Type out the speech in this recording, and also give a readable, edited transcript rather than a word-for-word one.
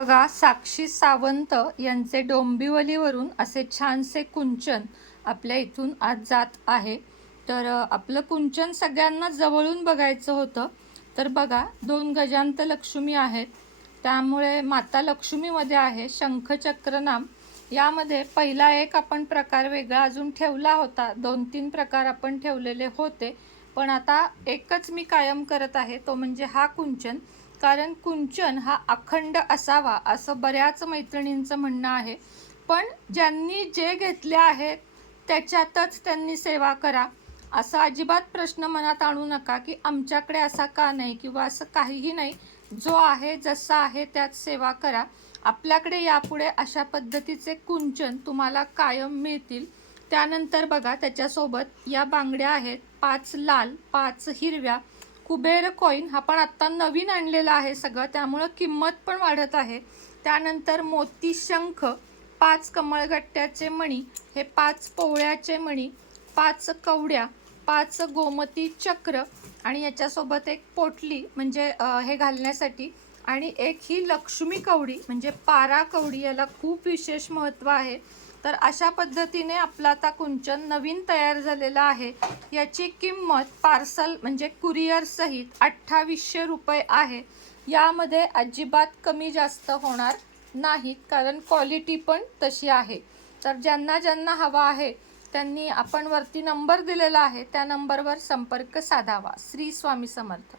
बघा, साक्षी सावंत यांचे डोंबिवलीवरून असे छानसे कुंचन आपल्या इथून आज जात आहे. तर आपलं कुंचन सगळ्यांना जवळून बघायचं होतं. तर बघा, 2 गजांत लक्ष्मी आहेत, त्यामुळे माता लक्ष्मीमध्ये आहे शंखचक्र नाम. यामध्ये पहिला एक आपण प्रकार वेगळा अजून ठेवला होता, 2-3 प्रकार आपण ठेवलेले होते, पण आता एकच मी कायम करत आहे, तो म्हणजे हा कुंचन. कारण कुंचन हा अखंड असावा असं बऱ्याच मैत्रिणींचं म्हणणं आहे. पण ज्यांनी जे घेतले आहे त्याच्यातच त्यांनी सेवा करा. असा अजिबात प्रश्न मनात आणू नका की आमच्याकडे असा का नाही किंवा असं काहीही नाही. जो आहे जसा आहे त्यात सेवा करा. आपल्याकडे यापुढे अशा पद्धतीचे कुंचन तुम्हाला कायम मिळतील. त्यानंतर बघा, त्याच्यासोबत या बांगड्या आहेत, 5 लाल 5 हिरव्या. कुबेर कॉईन हा पण आत्ता नवीन आणलेला आहे सगळं, त्यामुळं किंमत पण वाढत आहे. त्यानंतर मोती शंख, 5 कमळगट्ट्याचे मणी, हे 5 पोवळ्याचे मणी, 5 कवड्या, 5 गोमती चक्र आणि याच्यासोबत एक पोटली म्हणजे हे घालण्यासाठी, आणि एक ही लक्ष्मी कवडी म्हणजे पारा कवडी. याला खूप विशेष महत्त्व आहे. तर अशा पद्धतीने आपला आता कुंचन नवीन तयार झालेला आहे. याची किंमत पार्सल म्हणजे कुरिअर सहित 2800 रुपये आहे. यामध्ये अजिबात कमी जास्त होणार नाहीत, कारण क्वालिटी पण तशी आहे. तर ज्यांना ज्यांना हवा आहे त्यांनी आपण वरती नंबर दिलेला आहे त्या नंबरवर संपर्क साधावा. श्री स्वामी समर्थ.